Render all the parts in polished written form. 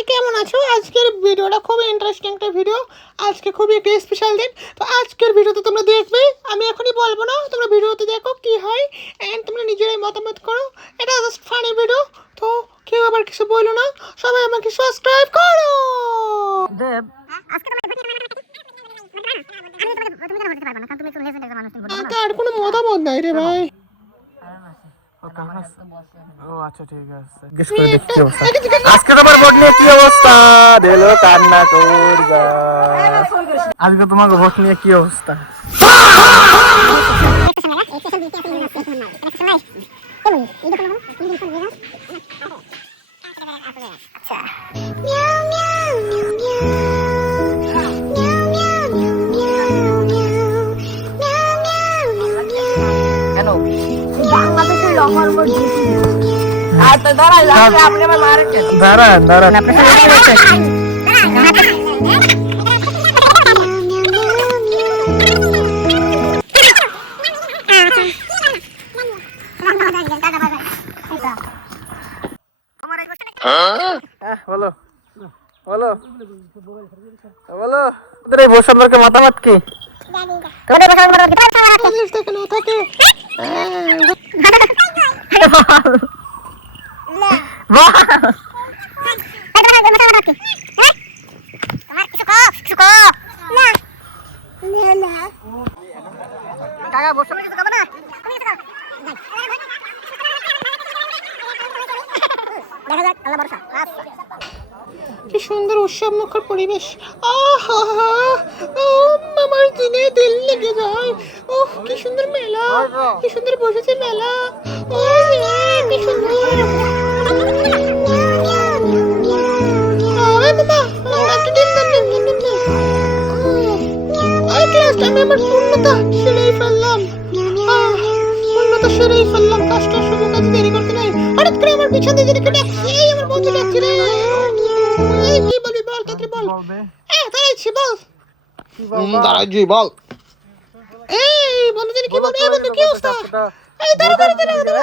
সকলে কেমন আছো? আজকের ভিডিওটা খুবই ইন্টারেস্টিং একটা ভিডিও। আজকে খুবই একটা স্পেশাল দিন। তো আজকের ভিডিওতে তোমরা দেখবে, আমি এখনই বলবো না, তোমরা ভিডিওতে দেখো কি হয় অ্যান্ড তোমরা নিজেরাই মতামত করো। এটা জাস্ট ফানি ভিডিও, তো কেউ আবার কিছু বলো না, সবাই আমাকে সাবস্ক্রাইব করো। দেব তার কোনো মতামত নাই রে ভাই। ও আচ্ছা ঠিক আছে। আজকে তোমার ভোট নিয়ে কি অবস্থা? দিলো কান্না করবা। আজকে তোমার ভোট নিয়ে কি অবস্থা? বাংলাদেশের রকম আর তো দাঁড়াই আপনি আমার মারেন কেন? দাঁড়ান দাঁড়ান, বলো বলো বলো, তোদের এই ভোট সম্পর্কে মতামত কি? কি সুন্দর উৎসব মুখর পরিবেশ। আমার দিনে দিল লেগে যায়। ওহ কি সুন্দর মেলা, কি সুন্দর বসেছে মেলা। কি সুন্দর। আমি আমার পূর্ণতা সেরেই ফেললাম। কাজটা শুরু কাজ দেরি করতে নাই। হঠাৎ করে আমার পিছন দিয়ে যদি কেউ ডাকছে, এই আমার বন্ধু ডাকছে রে। কি বলবি বল, তাড়াতাড়ি বল। দাঁড়াইছি বল। দাঁড়াইছি বল। এই বন্ধু কি বলবি? এই বন্ধু কি অবস্থা? এই দাঁড়া দাঁড়া দাঁড়া দাঁড়া।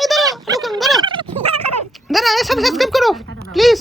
এই দাঁড়া, দাঁড়া, সাবস্ক্রাইব করো প্লিজ।